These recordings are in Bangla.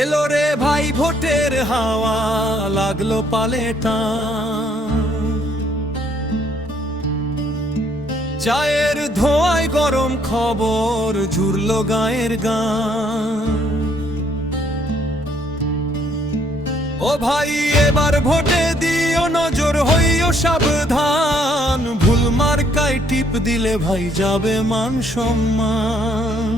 এলো রে ভাই ভোটের হাওয়া, লাগলো পালে টান। চায়ের ধোঁয়ায় গরম খবর, ঝুরলো গায়ের গান। ও ভাই এবার ভোটে দিও নজর, হইও সাবধান। ভুল মার্কায় টিপ দিলে ভাই যাবে মান সম্মান।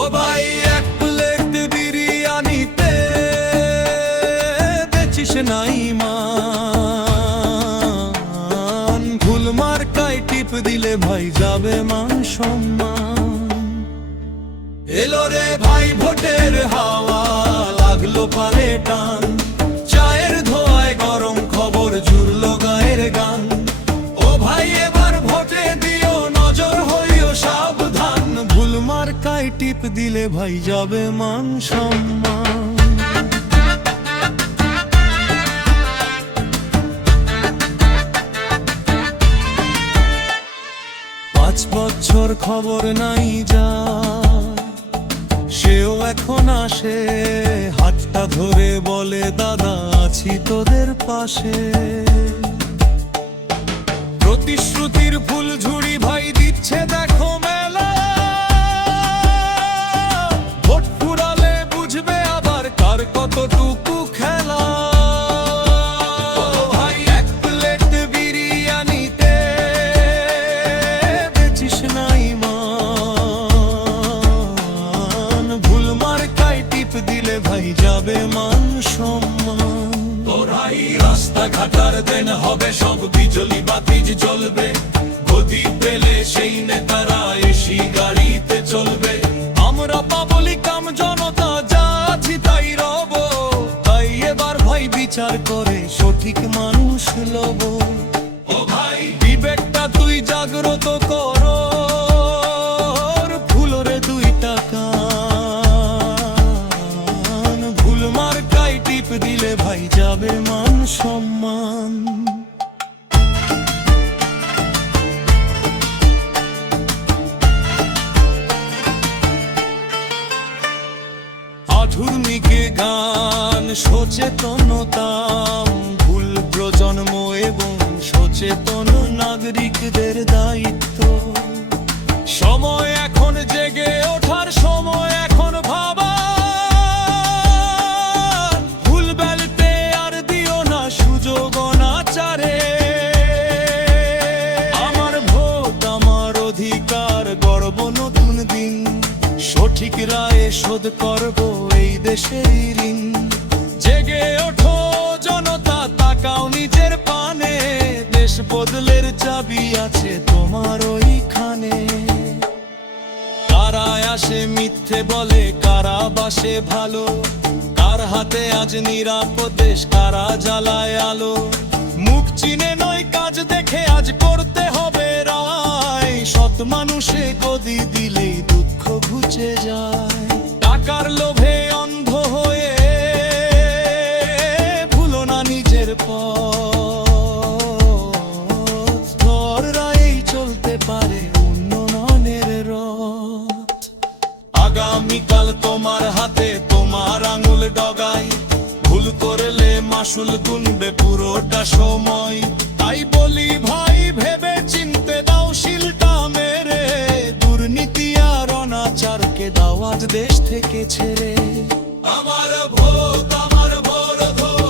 ও ভাই এক প্লেট বিরিয়ানিতে বেচিস নাই মান। ভুল মার্কায় টিপ দিলে ভাই যাবে মান সম্মান। এলো রে ভাই ভোটের হাওয়া, লাগলো পালে টান। চায়ের ধোঁয়ায় গরম খবর, জুড়লো গায়ের গান। ও ভাই এবার ভোটে দিও নজর, হইও সাবধান। ভুল মার্কায় টিপ দিলে ভাই যাবে মান সম্মান। 5 বছর খবর নাই যা, সেও এখন আসে। হাতটা ধরে বলে দাদা আছি তোদের পাশে। প্রতিশ্রুতির ফুল ঝুড়ি ভাই দিচ্ছে দেখো মেলা। ভোট ফুরালে বুঝবে আবার কার কতটুকু খেলা। ভাই এক প্লেট বিরিয়ানিতে বেচিস নাই মান। ভুল মার্কায় টিপ দিলে ভাই যাবে মান সম্মান। তোরাই রাস্তাঘাটার দেন হবে সব, বিজলি বাতি জ্বলবে। গদি পেলে সেই নেতারা এসি গাড়িতে চলবে। আমরা পাবলিক আম জনতা যা আছি তাই রব। তাই এবার ভাই বিচার করে সঠিক মানুষ লব। ও ভাই বিবেকটা তুই জাগ্রত কর, ভুলরে 2 টাকা। ভুল মার্কায় টিপ দিলে ভাই যাবে মান সম্মান। আধুনিকে গান সচেতনতা, ভুল প্রজন্ম এবং সচেতন নাগরিকদের দায়িত্ব। সময় এখন জেগে ওঠার, সময় এখন ভাবা। ভুল বেলতে আর দিও না সুযোগ অনাচারে। আমার ভোট আমার অধিকার, গর্ব নতুন দিন। সঠিক রায়ে শোধ করব এই দেশের ঋণ। জেগে ওঠো জনতা, তাকাও নিজের পানে। দেশ বদলের চাবি আছে তোমার ওইখানে। কারা আসে মিথ্যে বলে, কারা বাসে ভালো। কার হাতে আজ নিরাপদ দেশ, কারা জ্বালায় আলো। মুখ চিনে নয় কাজ দেখে আজ করতে হবে রায়। সৎ মানুষে গদি দিলেই দুঃখ ঘুচে যায়। টাকার লোভে অন্ধ হয়ে ভুলো না নিজের পথ। তোর রায়েই চলতে পারে উন্নয়নের রথ। আগামীকাল তোমার হাতে, তোমার আঙুল ডগায়। ভুল করলে মাসুল গুনবে পুরোটা সময়। তাই বলি ভাই ভেবে চিনতে দাও শিলটা মেরে। দুর্নীতি আর অনাচারকে দাও আজ দেশ থেকে ছেড়ে। আমার ভোট আমার বড় ধোল,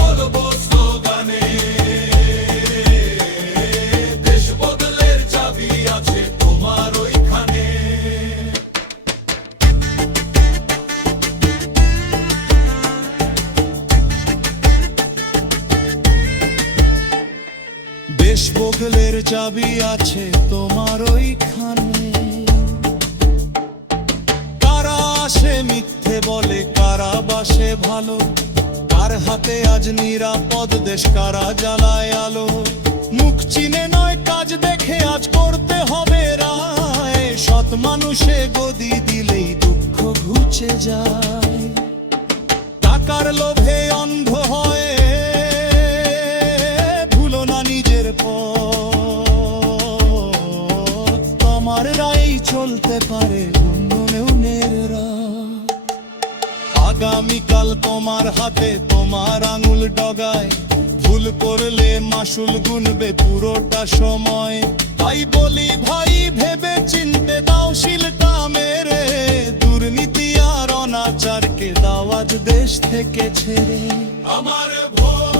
বলবো স্লোগানে। দেশ বদলের চাবি আছে তোমার ওইখানে। দেশ বদলের চাবি আছে তোমার ওইখানে। কারা আসে মিথ্যে বলে, কারা বাসে ভালো। কার হাতে আজ নিরাপদ দেশ, কারা জ্বালায় আলো। মুখ চিনে নয় কাজ দেখে আজ করতে হবে রায়। সৎ মানুষে গদি দিলেই দুঃখ ঘুচে যায়। টাকার লোভে অন্ধ হয়ে ভুলো না নিজের পথ। তোমার রায় চলতে পারে উন্নয়নের রায়। তোমার আঙুল ডগায়, ভুল করলে মাসুল গুনবে পুরোটা সময়। তাই বলি ভাই, ভেবে চিনতে দাও শিলটা মেরে, দুর্নীতি আর অনাচারকে দাও আজ দেশ থেকে ছেড়ে। আমার ভোট